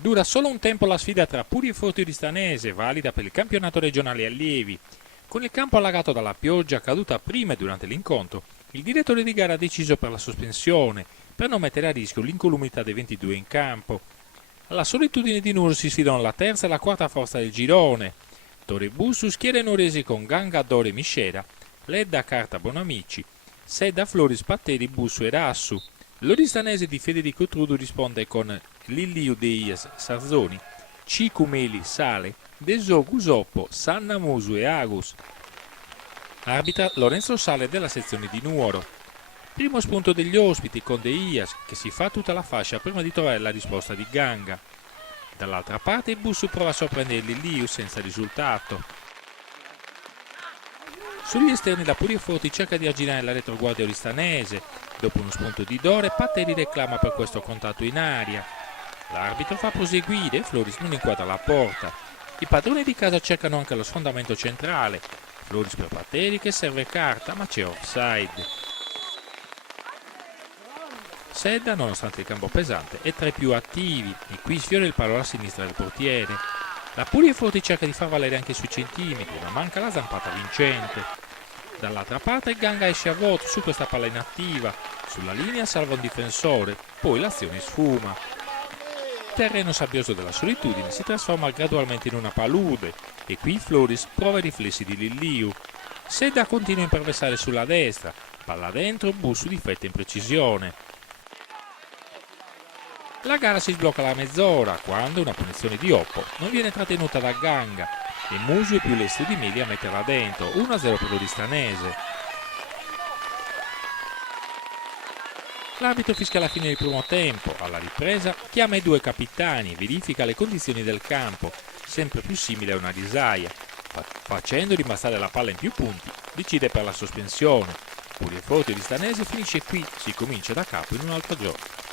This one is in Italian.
Dura solo un tempo la sfida tra Puri e Forti Oristanese, valida per il campionato regionale allievi. Con il campo allagato dalla pioggia caduta prima e durante l'incontro, il direttore di gara ha deciso per la sospensione, per non mettere a rischio l'incolumità dei 22 in campo. Alla solitudine di Nur si sfidano la terza e la quarta forza del girone. Torre Bussu schiera i nuoresi con Ganga, Dore e Miscera, Ledda, Carta, Bonamici, Sedda, Floris, Patteri, Bussu e Rassu. L'Oristanese di Federico Trudu risponde con Lilliu Deias, Sarzoni, Cicu Meli, Sale, Desò, Gusoppo, Sanna Musu e Agus. Arbitra Lorenzo Sale della sezione di Nuoro. Primo spunto degli ospiti con De Ias che si fa tutta la fascia prima di trovare la risposta di Ganga. Dall'altra parte il Bussu prova a sorprendere Lilliu senza risultato. Sugli esterni la Puriforti cerca di arginare la retroguardia oristanese. Dopo uno spunto di Dore, Patteri reclama per questo contatto in aria. L'arbitro fa proseguire e Floris non inquadra la porta. I padroni di casa cercano anche lo sfondamento centrale. Floris per Patteri che serve carta ma c'è offside. Sedda, nonostante il campo pesante, è tra i più attivi e qui sfiora il palo alla sinistra del portiere. La Puriforti cerca di far valere anche sui centimetri, ma manca la zampata vincente. Dall'altra parte Ganga esce a vuoto su questa palla inattiva. Sulla linea salva un difensore, poi l'azione sfuma. Il terreno sabbioso della solitudine si trasforma gradualmente in una palude e qui Floris prova i riflessi di Lilliu. Sedda continua a imperversare sulla destra, palla dentro, Bussu di fretta in precisione. La gara si sblocca alla mezz'ora quando una punizione di Oppo non viene trattenuta da Ganga e Musu è più lestro di Meli a metterla dentro, 1-0 per l'Oristanese. L'arbitro fischia la fine del primo tempo, alla ripresa chiama i due capitani e verifica le condizioni del campo, sempre più simile a una risaia. Facendo rimbalzare la palla in più punti, decide per la sospensione. Puriforti Oristanese finisce qui, si comincia da capo in un altro gioco.